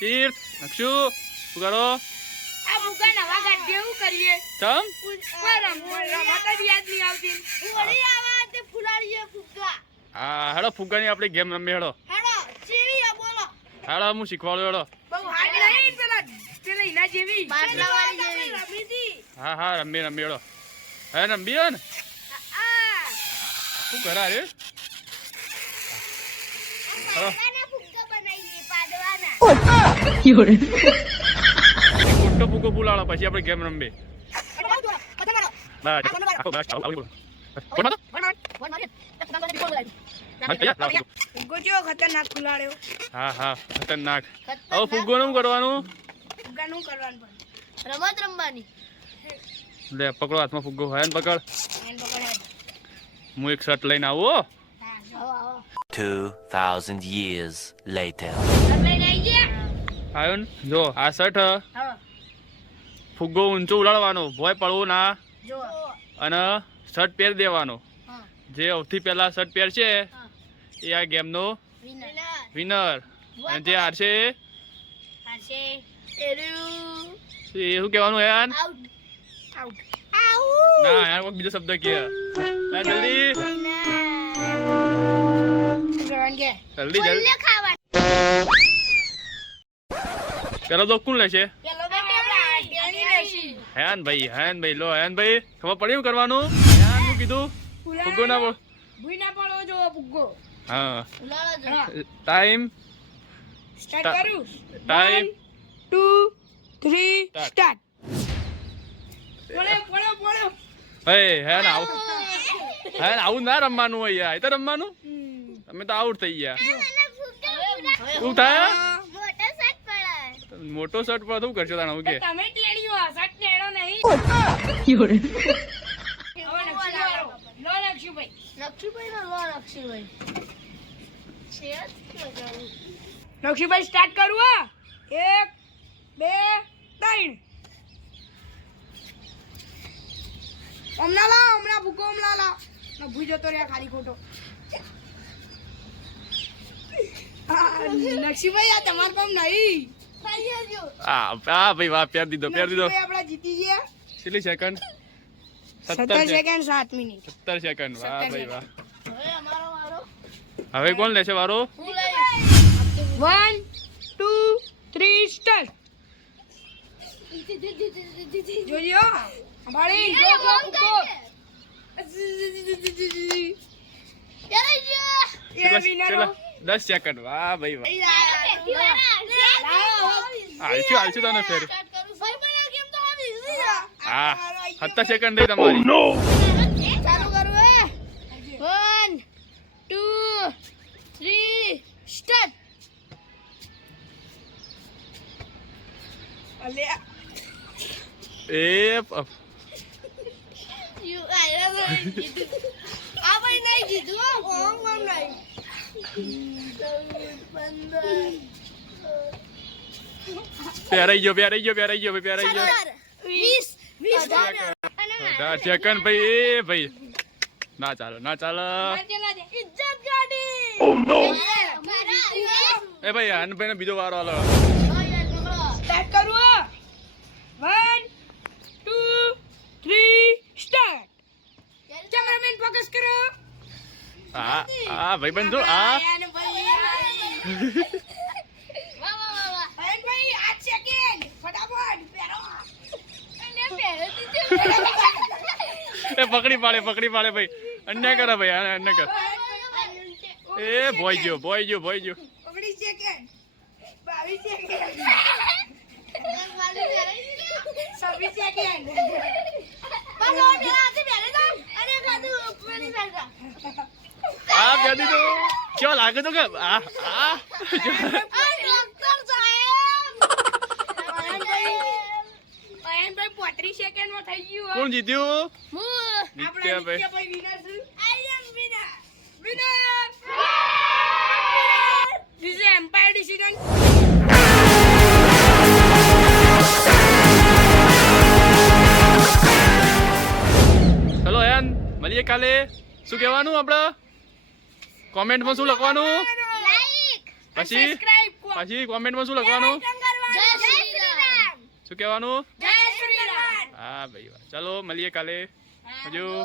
તીર્થ નક્ષુ શું કરો આ ભૂકા નવા ગાંઠ એવું કરીએ. ચમ કોઈ રમ- રમત યાદ નહીં આવતી. હોળી આવા તે ફુલાડીએ ફુગ્ગા હા હેડો ફુગ્ગાની આપણી ગેમ રમી હેડો. હેડો ચીવી બોલો. હેડો હું શીખવાડું હેડો. બહુ હાર્ડ નહીં પેલા પેલા એના જેવી. બાટલાવાળી જેવી. રમી હા હા રમી રમી હેડો. હે ને? શું કરા રે હેડો. મોટો ફુગ્ગો બોલાવો પછી આપણે ગેમ રમી બસ આખો બસ આવું આવું કોણ હતો? હા, તૈયાર? લાવો ફુગ્ગો. ફુગ્ગો જેવો ખતરનાક ખુલાડ્યો હા હા ખતરનાક. હવે ફુગ્ગો નું કરવાનું? ફુગ્ગા નું કરવાનું રમત રમવાની. લે પકડો હાથમાં ફુગ્ગો. હોય ને પકડ. હું એક શર્ટ લઈને આવું આવો. આવો 2,000 years later. લઈને આવી ગયા? આવ્યો ને? જો આ શર્ટ હા. ફુગ્ગો ઊંચો ઉડાડવાનો ભોય પડવું ના. જો. અને શર્ટ પહેરી દેવાનો. હા. જે સૌથી પહેલા શર્ટ પહેરશે એ આ ગેમનો વિનર. વિનર. અને જે હારશે? હારશે. એરું એ શું કહેવાનું યાર આઉટ આઉટ આઉટ ના યાર કોઈ બીજો શબ્દ કે. જલ્દી. જલ્દી જલ્દી. ખાવા પેલો તો કોણ લેશે? હેન ભાઈ હેન ભાઈ લો હેન ભાઈ ખબર પડી એમ કરવાનું? હેન શું કીધું? ફુગ્ગો ના બોલ. ભૂઈ ના પડો જો ફુગ્ગો. હા. ટાઈમ સ્ટાર્ટ કરું? Time two three Start. Start પડ્યો પડ્યો પડ્યો. હે હેન આવ. હેન આવું ના રમવાનું હોય યાર. એ તો રમવાનું? તમે તો આઉટ થઈ ગયા. શું થાય મોટો શર્ટ પર શું કરશો તાણે કે તમે ટેણીઓ શર્ટ ટેડો નહીં. લો નક્ષી વાળો. લો નક્ષીભાઈ નક્ષીભાઈ સ્ટાર્ટ કરું આ એક બે ત્રણ. હમણાં લાવ હમણાં ભૂકો હમણાં લાવ. ન ભૂઈ જતો રહ્યા ખાલી ખોટો. આ, નક્ષીભાઈ આ તમારે કામ નહીં. આ આ ભાઈ વાહ પ્યાર દીધો પ્યાર દીધો. નક્ષીભાઈ જીતી ગયા કેટલી સેકન્ડ સત્તર સત્તર સેકન્ડ સાત મિનિટ સત્તર સેકન્ડ વાહ ભાઈ વાહ. હવે કોણ લેશે વારો? વન ટુ થ્રી સ્ટાર્ટ જોજો કુકો વિનરો દસ સેકન્ડ વાહ ભાઈ વાહ. હાલશું હાલશું તને ફેર. હા સત્તર સેકન્ડ થઈ તમારી. ચાલુ કરું એ વન ટુ થ્રી સ્ટાર્ટ. અલ્યા એ પ- આ પહેરાઈ ગયો પહેરાઈ ગયો પહેરાઈ ગયો ભાઈ પહેરાઈ ગયો વીસ વીસ અઢાર સેકન્ડ ભાઈ એ ભાઈ. ના ચાલો ના ચાલો. ઇજ્જત ગાડી એ ભાઈ અનભાઈ બીજો વારો હાલો સ્ટાર્ટ કરો one two three start. Cameraman focus કરો. હા હા ભાઈ બંધો જો હા આયન ભાઈ આયન ભાઈ આઠ સેકન્ડ ફટાફટ પહેરો એ પકડી પાડે પકડી પાડે ભાઈ. અન્યાય કરે ભાઈ અન્યાય કર. એ ભોઈ ગયો ભોઈ ગયો ભોઈ ગયો. આ બે દીધું. કેવો લાગે તો કે આ આ. કોણ પોત્રીસ સેકન્ડ ભાઈ. નિત્યાભાઈ winner છે. Winner! This is empire decision. ચલો યાર મળીએ કાલે. શું કહેવાનું આપણે કોમેન્ટમાં શું લખવાનું? Like. પછી? Subscribe. પછી કોમેન્ટમાં શું લખવાનું? જય શ્રી રામ. શું કહેવાનું? જય શ્રી રામ. હા ભાઈ ચલો ચાલો મળીએ કાલે. 我就